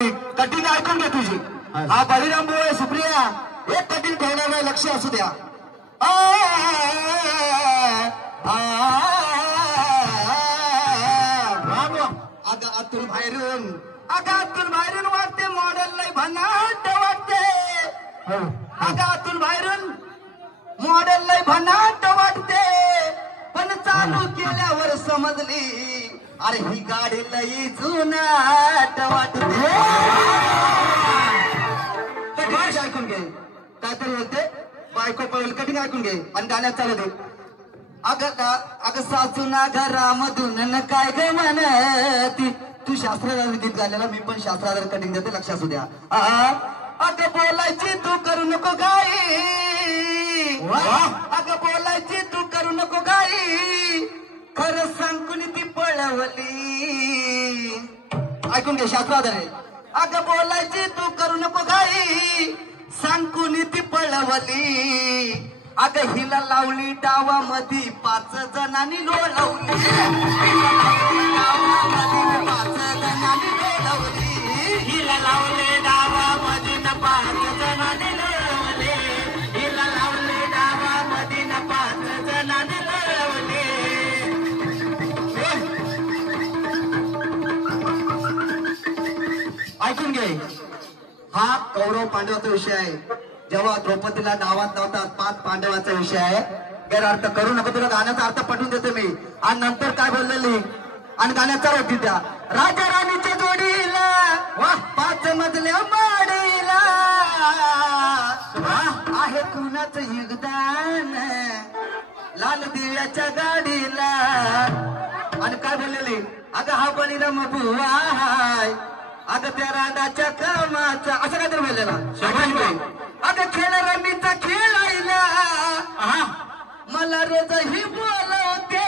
Cutting ऐकून घ्या तुझी. हा बळीराम बोळे सुप्रिया एक कटिंग ठेवण्यावर लक्ष असू द्या. अगं आतून बाहेरून वाटते मॉडेल लय भन्नाट वाटते. अगं आतून बाहेरून मॉडेल लय भन्नाट वाटते पण चालू केल्यावर समजली अरे ही गाडी लई जुनाट वाटते. कटिंग ऐकून घे काहीतरी बोलते बायको पळेल. कटिंग ऐकून घे आणि गाण्यात चालू दे. अगं सासूना घरामधून काय ग म्हणती. तू शास्त्रदार गीत गायलेला मी पण शास्त्रादार कटिंग देते लक्ष असू द्या. अगं बोलायची तू करू नको गाई. अगं बोलायची तू करू नको गाई खरं सांगून ती पळवली. ऐकून घे शास्त्रादार आहे. अगं बोलायची तू करू नको गाई सांगून ती पळवली. अगं हिला लावली डावामध्ये 5 जणांनी लोळवली. 5 जणांनी लोळवली. हिला लावले डावामध्ये 5 जणांनी लोळवली. हिला लावले डावामध्ये 5 जणांनी लोळवली. ऐकून घे हा कौरव पांडवाचा विषय आहे. जेव्हा द्रौपदीला डावात लावतात 5 पांडवाचा विषय आहे. गैरअर्थ करू नका. तुला गाण्याचा अर्थ पटवून देतो मी. आणि नंतर काय बोललेली आणि गाण्यात चालू होती त्या राजा राणीच्या जोडीला 5 मजल्या माडीला आहे कुणाचं योगदान लाल दिव्याच्या गाडीला. आणि काय बोललेली अगं हा बळीराम बुवा हाय. अगं त्या राजाच्या कामाचा असं काहीतरी बोललेला. अगं खेळ रमीचा खेळायला मला रोजही बोलवते.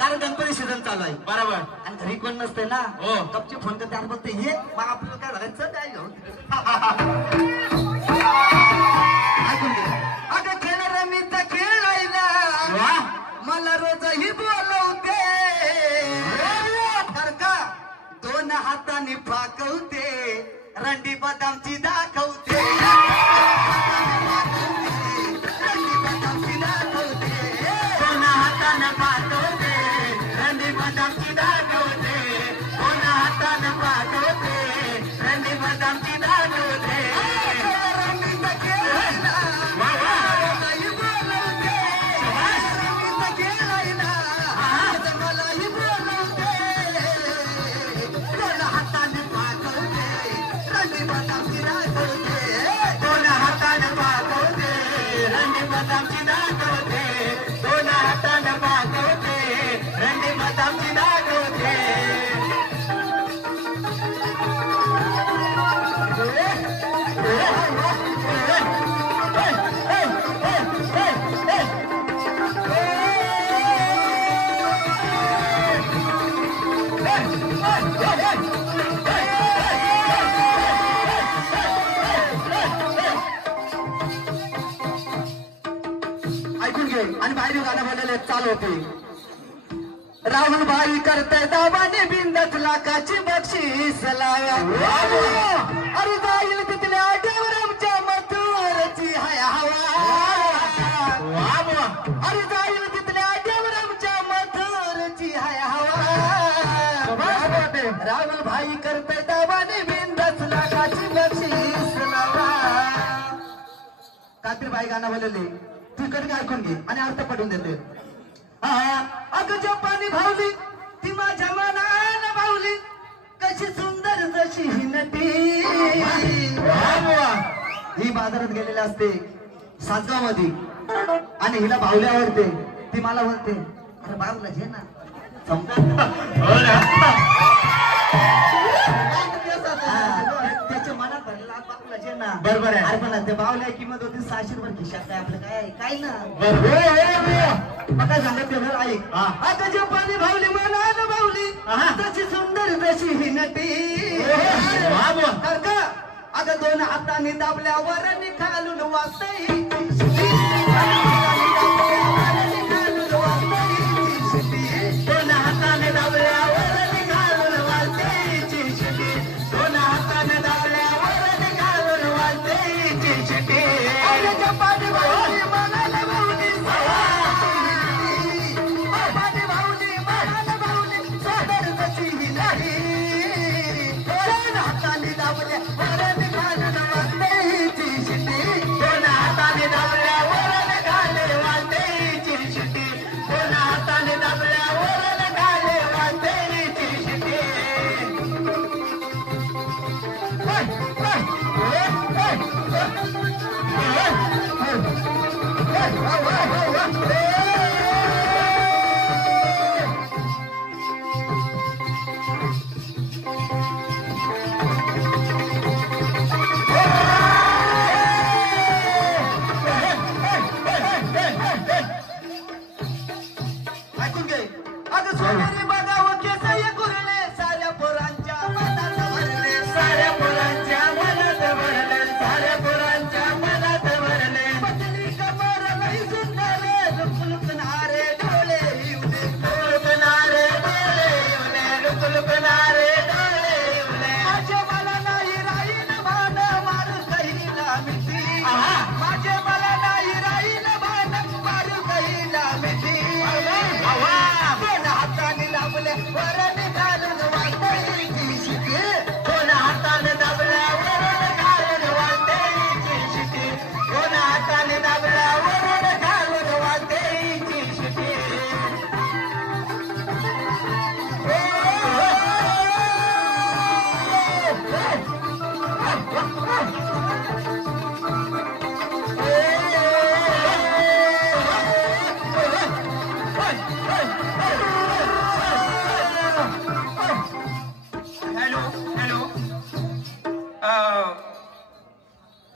कारण गणपती सीझन चालू आहे बरोबर. आणि घरी कोण नसते ना कपची फोन करते आणि बघते ये मग आपल्याला काय घालायचं काय घेऊन. ऐकून घे अगं खेळ रमीचा खेळायला मला रोजही बोलवते. कारण का 2 हातांनी फाकवते रंडी बदामची दाखवते. रंडी बदामची दाखवते. 2 हातानं पाठवते रंडी बदामची दाखवते. 2 हातानं पाठवते रंडी बदामची दाखवते. रंडीचा खेळायला मलाही बोलवते. रंडीचा खेळायला मलाही बोलवते. 2 हाताने पाठवते रंडी बदामची दाखवते. 2 हाताने पाठवते रंडी बदामची दाखवते. 2 हाताने पाठवते रंडी बदामची दाखवते. ऐकून घे आणि बाहेर गाणं बोलायला चालू होते. राहुल भाई करते दावाने 20 लाखाची बक्षीस लावा. अरे जाईल तिथल्या देवरामच्या मथुरची हाय हवा. अरे जाईल तिथल्या देवरामच्या मथुरची हाय हवा. राहुल भाई करते दावाने 20 लाखाची बक्षीस लावा. कात्री बाई गाणं बोलले तू इकडे ऐकून घे आणि अर्थ पटवून देते. अगं जपानी भावली ती माझ्या मनानं भावली कशी सुंदर जशी ही नटी. ही बाजारात गेलेली असते सासगाव मध्ये आणि हिला भावली आवडते. ती मला म्हणते अरे बाबूला घे ना त्याच्या मनात भरलेला बाबूला घे ना बरोबर आहे. अरे पण ते बावल्या किंमत होती 600 रुपये खिशात काय आपलं काय काय ना काय सांगत तेवढं ऐक. आता जपानी भावली मनानं भावली तशी सुंदर जशी ही नटी. का अगं 2 हातांनी दाबल्यावर खालून वाजते. 2 हाताने दाबल्यावर खालून वाजते. दाबल्या वरण घालून वाटेची शिटी कोण हाताने दाबल्या वरण घाले वाटेची शिटी कोण हाताने दाबल्या वरण घाले वाटेची शिटी ऐकून घे अगं सोनेरी बघावं केसय कुरले साऱ्या पोरांच्या मनात भरले साऱ्या पोरांच्या मनात भरले साऱ्या पोरांच्या मनात भरले पतली कमर लई सुंदर लुकलुकणारे डोळे येऊले लुकलुकणारे डोळे येऊले लुकलुकणारे डोळे येऊले माझे मला नाही राहील भान मारू कहीला मिठी माझे मला नाही राहील भान मारू कहीला मिठी कोण हाताने दाबल्या वरण घालून वाटेची शिटी कोण हाताने दाबल्या वरण घालून वाटेची शिटी कोण हाताने दाबल्या वरण घालून वाटेची शिटी हॅलो